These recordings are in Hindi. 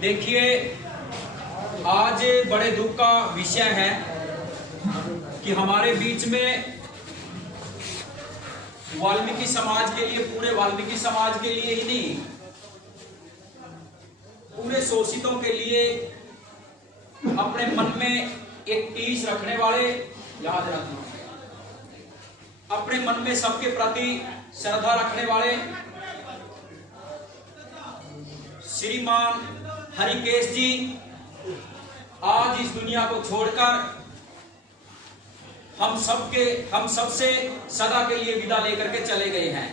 देखिए, आज बड़े दुख का विषय है कि हमारे बीच में वाल्मीकि समाज के लिए, पूरे वाल्मीकि समाज के लिए ही नहीं, पूरे शोषितों के लिए अपने मन में एक टीस रखने वाले, याद रखना, अपने मन में सबके प्रति श्रद्धा रखने वाले श्रीमान हरिकेश जी आज इस दुनिया को छोड़कर हम सबसे सदा के लिए विदा लेकर के चले गए हैं।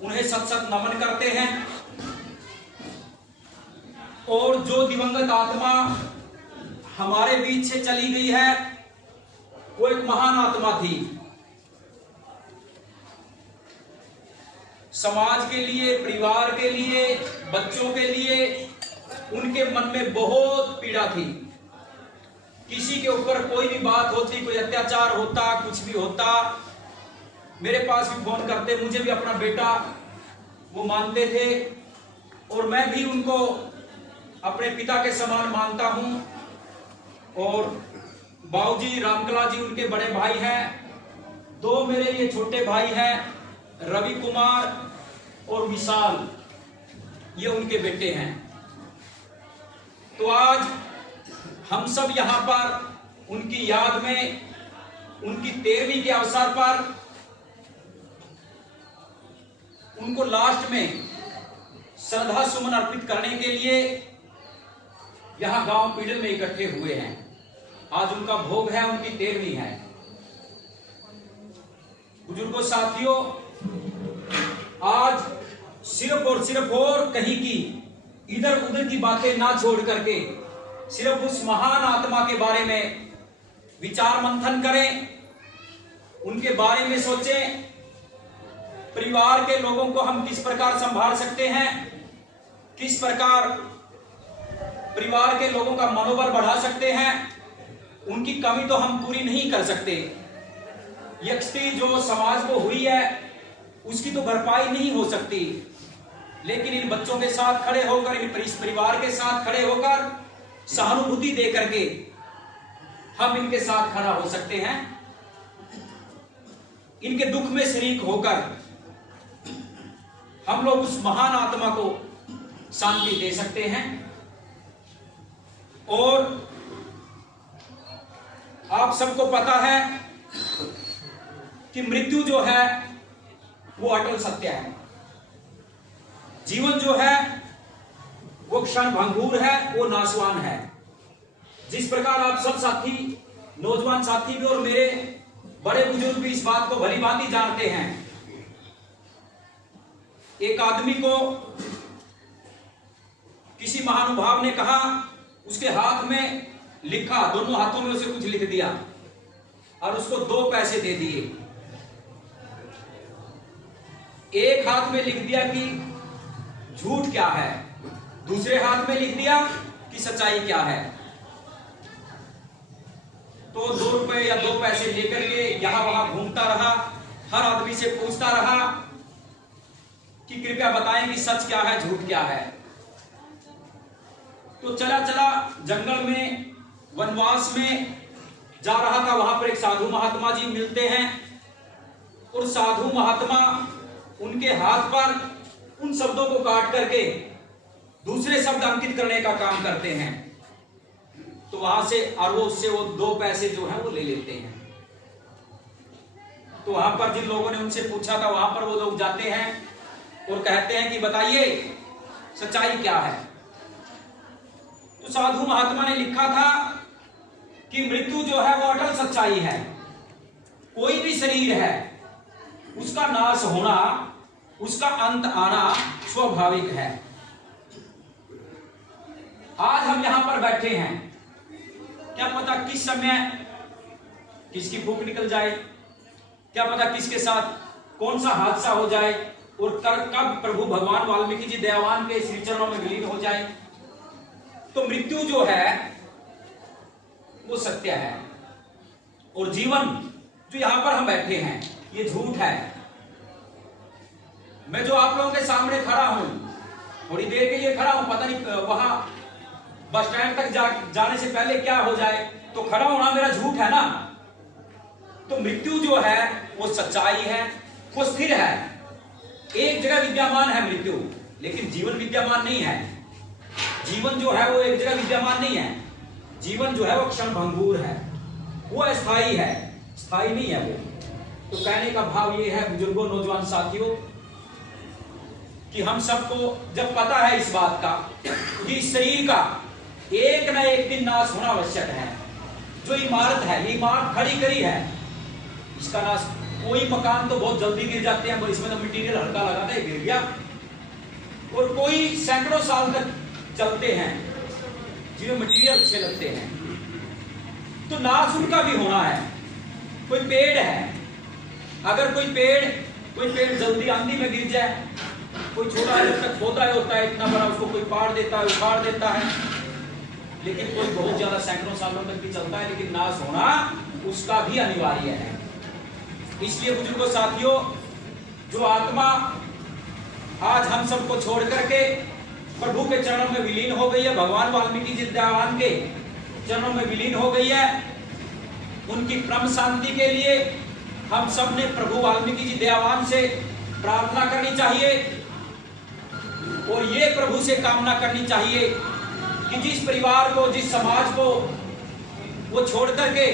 उन्हें सत सत नमन करते हैं। और जो दिवंगत आत्मा हमारे बीच से चली गई है वो एक महान आत्मा थी। समाज के लिए, परिवार के लिए, बच्चों के लिए उनके मन में बहुत पीड़ा थी। किसी के ऊपर कोई भी बात होती, कोई अत्याचार होता, कुछ भी होता, मेरे पास भी फोन करते। मुझे भी अपना बेटा वो मानते थे और मैं भी उनको अपने पिता के समान मानता हूं। और बाबूजी रामकला जी उनके बड़े भाई हैं। दो मेरे ये छोटे भाई हैं, रवि कुमार और विशाल, ये उनके बेटे हैं। तो आज हम सब यहां पर उनकी याद में, उनकी 13वीं के अवसर पर उनको लास्ट में श्रद्धा सुमन अर्पित करने के लिए यहां गांव पीड़ल में इकट्ठे हुए हैं। आज उनका भोग है, उनकी 13वीं है। बुजुर्गों, साथियों, आज सिर्फ और कहीं की इधर उधर की बातें ना छोड़ करके सिर्फ उस महान आत्मा के बारे में विचार मंथन करें, उनके बारे में सोचें। परिवार के लोगों को हम किस प्रकार संभाल सकते हैं, किस प्रकार परिवार के लोगों का मनोबल बढ़ा सकते हैं। उनकी कमी तो हम पूरी नहीं कर सकते। यक्षति जो समाज को हुई है उसकी तो भरपाई नहीं हो सकती, लेकिन इन बच्चों के साथ खड़े होकर, इन परिवार के साथ खड़े होकर सहानुभूति दे करके हम इनके साथ खड़ा हो सकते हैं। इनके दुख में शरीक होकर हम लोग उस महान आत्मा को शांति दे सकते हैं। और आप सबको पता है कि मृत्यु जो है वो अटल सत्य है। जीवन जो है वो क्षण भंगुर है, वो नाशवान है। जिस प्रकार आप सब साथी, नौजवान साथी भी और मेरे बड़े बुजुर्ग भी इस बात को भली भांति जानते हैं। एक आदमी को किसी महानुभाव ने कहा, उसके हाथ में लिखा, दोनों हाथों में उसे कुछ लिख दिया और उसको 2 पैसे दे दिए। एक हाथ में लिख दिया कि झूठ क्या है, दूसरे हाथ में लिख दिया कि सच्चाई क्या है। तो 2 रुपए या 2 पैसे लेकर के यहां वहां घूमता रहा, हर आदमी से पूछता रहा कि कृपया बताएं कि सच क्या है, झूठ क्या है। तो चला चला जंगल में, वनवास में जा रहा था। वहां पर एक साधु महात्मा जी मिलते हैं और साधु महात्मा उनके हाथ पर उन शब्दों को काट करके दूसरे शब्द अंकित करने का काम करते हैं। तो वहां से और वो उससे वो 2 पैसे जो है वो ले लेते हैं। तो वहां पर जिन लोगों ने उनसे पूछा था, वहां पर वो लोग जाते हैं और कहते हैं कि बताइए सच्चाई क्या है। तो साधु महात्मा ने लिखा था कि मृत्यु जो है वो अटल सच्चाई है। कोई भी शरीर है उसका नाश होना, उसका अंत आना स्वाभाविक है। आज हम यहां पर बैठे हैं, क्या पता किस समय किसकी भूख निकल जाए, क्या पता किसके साथ कौन सा हादसा हो जाए और कब प्रभु भगवान वाल्मीकि जी दयावान के श्री चरणों में विलीन हो जाए। तो मृत्यु जो है वो सत्य है और जीवन जो यहां पर हम बैठे हैं ये झूठ है। मैं जो आप लोगों के सामने खड़ा हूं, थोड़ी देर के लिए खड़ा हूं, पता नहीं वहां बस स्टैंड तक जाने से पहले क्या हो जाए, तो खड़ा होना मेरा झूठ है ना। तो मृत्यु जो है वो सच्चाई है, वो स्थिर है, एक जगह विद्यमान है मृत्यु, लेकिन जीवन विद्यमान नहीं है। जीवन जो है वो एक जगह विद्यमान नहीं है। जीवन जो है वो क्षण भंगुर है, वो अस्थाई है, स्थायी नहीं है वो। तो कहने का भाव ये है बुजुर्गों, नौजवान साथियों, कि हम सबको जब पता है इस बात का कि इस शरीर का एक न एक दिन नाश होना आवश्यक है। जो इमारत है, ये इमारत खड़ी करी है, इसका नाश, कोई मकान तो बहुत जल्दी गिर जाते हैं, इसमें तो मटेरियल हल्का लगाता है, गिर गया। और कोई सैकड़ों साल तक चलते हैं जिन्हें मटेरियल अच्छे लगते हैं। तो नाश उनका भी होना है। कोई पेड़ है, अगर कोई पेड़ जल्दी आंधी में गिर जाए, कोई छोटा जब तक पौधा होता है इतना बड़ा, उसको कोई पाड़ देता है, उखाड़ देता है, लेकिन कोई बहुत ज्यादा सैकड़ों सालों तक भी चलता है, लेकिन नाश होना उसका भी अनिवार्य है। इसलिए बुजुर्गों साथियों, जो आत्मा आज हम सबको छोड़ करके प्रभु के चरणों में विलीन हो गई है, भगवान वाल्मीकि जी दयावान के चरणों में विलीन हो गई है, उनकी परम शांति के लिए हम सब ने प्रभु वाल्मीकि जी दयावान से प्रार्थना करनी चाहिए। और ये प्रभु से कामना करनी चाहिए कि जिस परिवार को, जिस समाज को वो छोड़ करके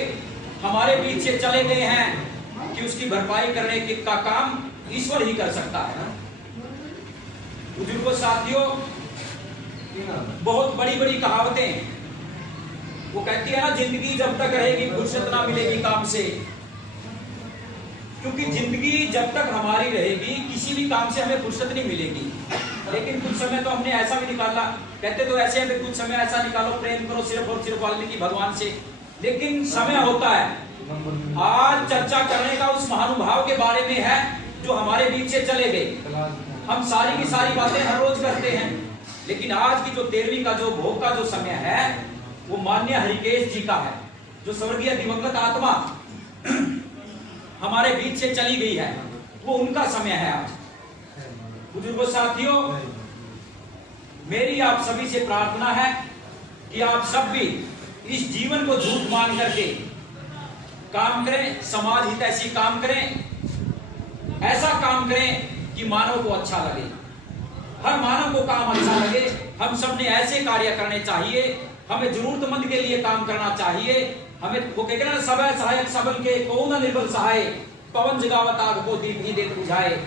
हमारे बीच से चले गए हैं, कि उसकी भरपाई करने का काम ईश्वर ही कर सकता है। बुजुर्गों साथियों, बहुत बड़ी बड़ी कहावतें वो कहती है ना, जिंदगी जब तक रहेगी फुर्सत ना मिलेगी काम से। क्योंकि जिंदगी जब तक हमारी रहेगी किसी भी काम से हमें फुर्सत नहीं मिलेगी। लेकिन कुछ समय तो हमने ऐसा भी निकाला, कहते तो ऐसे हमें कुछ समय ऐसा निकालो, प्रेम करो सिर्फ और सिर्फ वाल्मीकि भगवान से। लेकिन समय होता है। आज चर्चा करने का उस महानुभाव के बारे में है जो हमारे बीच से चले गए। हम सारी की सारी बातें हर रोज करते हैं, लेकिन आज की जो 13वीं का जो भोग का जो समय है वो माननीय हरिकेश जी का है, जो स्वर्गीय दिवंगत आत्मा हमारे बीच से चली गई है, वो उनका समय है आज। बुजुर्गों साथियों, मेरी आप सभी से प्रार्थना है कि आप सब भी इस जीवन को झूठ मान करके काम करें, समाज हितैषी काम करें, ऐसा काम करें कि मानव को अच्छा लगे, हर मानव को काम अच्छा लगे। हम सब ने ऐसे कार्य करने चाहिए, हमें जरूरतमंद के लिए काम करना चाहिए। हमें वो कहते हैं ना, सबे सहायक सबल के को न निर्बल सहाय, पवन जगावत आग को दीप ही देत बुझाए।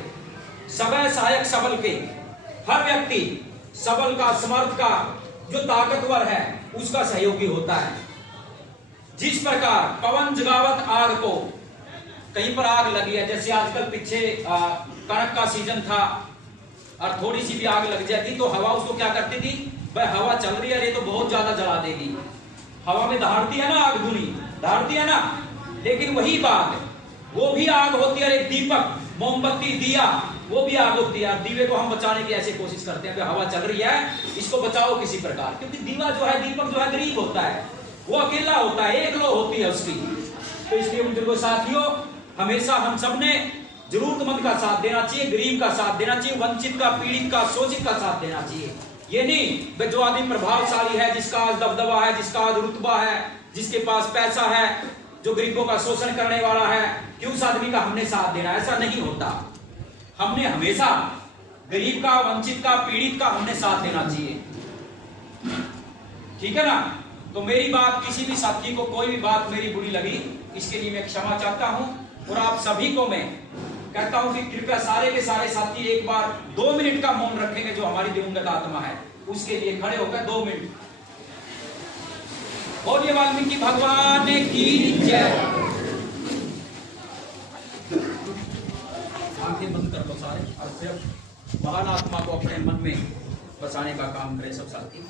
सबे सहायक सबल के, हर व्यक्ति सबल का, समर्थ का, जो ताकतवर है उसका सहयोगी होता है। जिस प्रकार पवन जगावत आग को, कहीं पर आग लगी है, जैसे आजकल पीछे कणक का सीजन था और थोड़ी सी भी आग लग जाती तो हवा उसको क्या करती थी, भाई हवा चल रही है ये तो बहुत ज्यादा जला देगी, हवा में दहाड़ती है ना आग, धुनी दहाड़ती है ना। लेकिन वही बात, वो भी आग होती है, एक दीपक, मोमबत्ती, दिया, वो भी आग होती है। दीवे को हम बचाने की ऐसे कोशिश करते हैं, हवा चल रही है इसको बचाओ किसी प्रकार, क्योंकि दीवा जो है, दीपक जो है गरीब होता है, वो अकेला होता है, एक लो होती है उसकी। तो इसलिए बुजुर्गों साथियों, हमेशा हम सब ने जरूरतमंद का साथ देना चाहिए, गरीब का साथ देना चाहिए, वंचित का, पीड़ित का, शोषित का साथ देना चाहिए। ये नहीं जो आदमी प्रभावशाली है, जिसका आज दबदबा है, जिसका आज रुतबा है, जिसके पास पैसा है, जो गरीबों का शोषण करने वाला है, कि उस आदमी का हमने साथ देना, ऐसा नहीं होता। हमने हमेशा गरीब का, वंचित का, पीड़ित का हमने साथ देना चाहिए। ठीक है ना। तो मेरी बात, किसी भी साथी को कोई भी बात मेरी बुरी लगी, इसके लिए मैं क्षमा चाहता हूं। और आप सभी को मैं कहता हूं कि कृपया सारे के सारे साथी एक बार 2 मिनट का मौन रखेंगे, जो हमारी दिवंगत आत्मा है उसके लिए खड़े होकर 2 मिनट। बोलिए वाल्मीकि भगवान की जय। आंखें बंद कर लो सारे, और सिर्फ महान आत्मा को अपने मन में बसाने का काम करें सब साथी।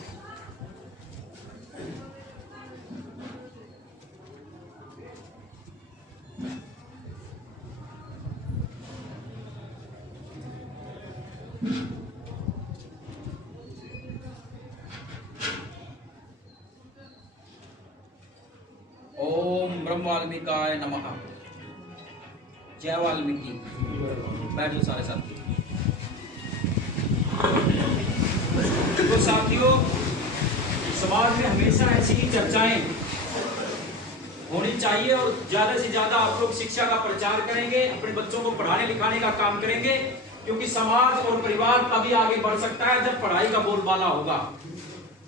ओम ब्रह्म वाल्मीकाय नमः। जय वाल्मीकि। बैठो सारे साथी। तो साथियों, समाज में हमेशा ऐसी ही चर्चाएं होनी चाहिए और ज्यादा से ज्यादा आप लोग शिक्षा का प्रचार करेंगे, अपने बच्चों को पढ़ाने लिखाने का काम करेंगे, क्योंकि समाज और परिवार तभी आगे बढ़ सकता है जब पढ़ाई का बोलबाला होगा।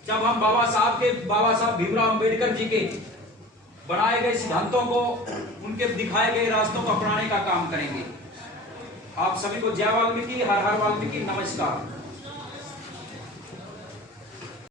जब हम बाबा साहब भीमराव अंबेडकर जी के बनाए गए सिद्धांतों को, उनके दिखाए गए रास्तों को अपनाने का काम करेंगे। आप सभी को जय वाल्मीकि, हर हर वाल्मीकि, नमस्कार।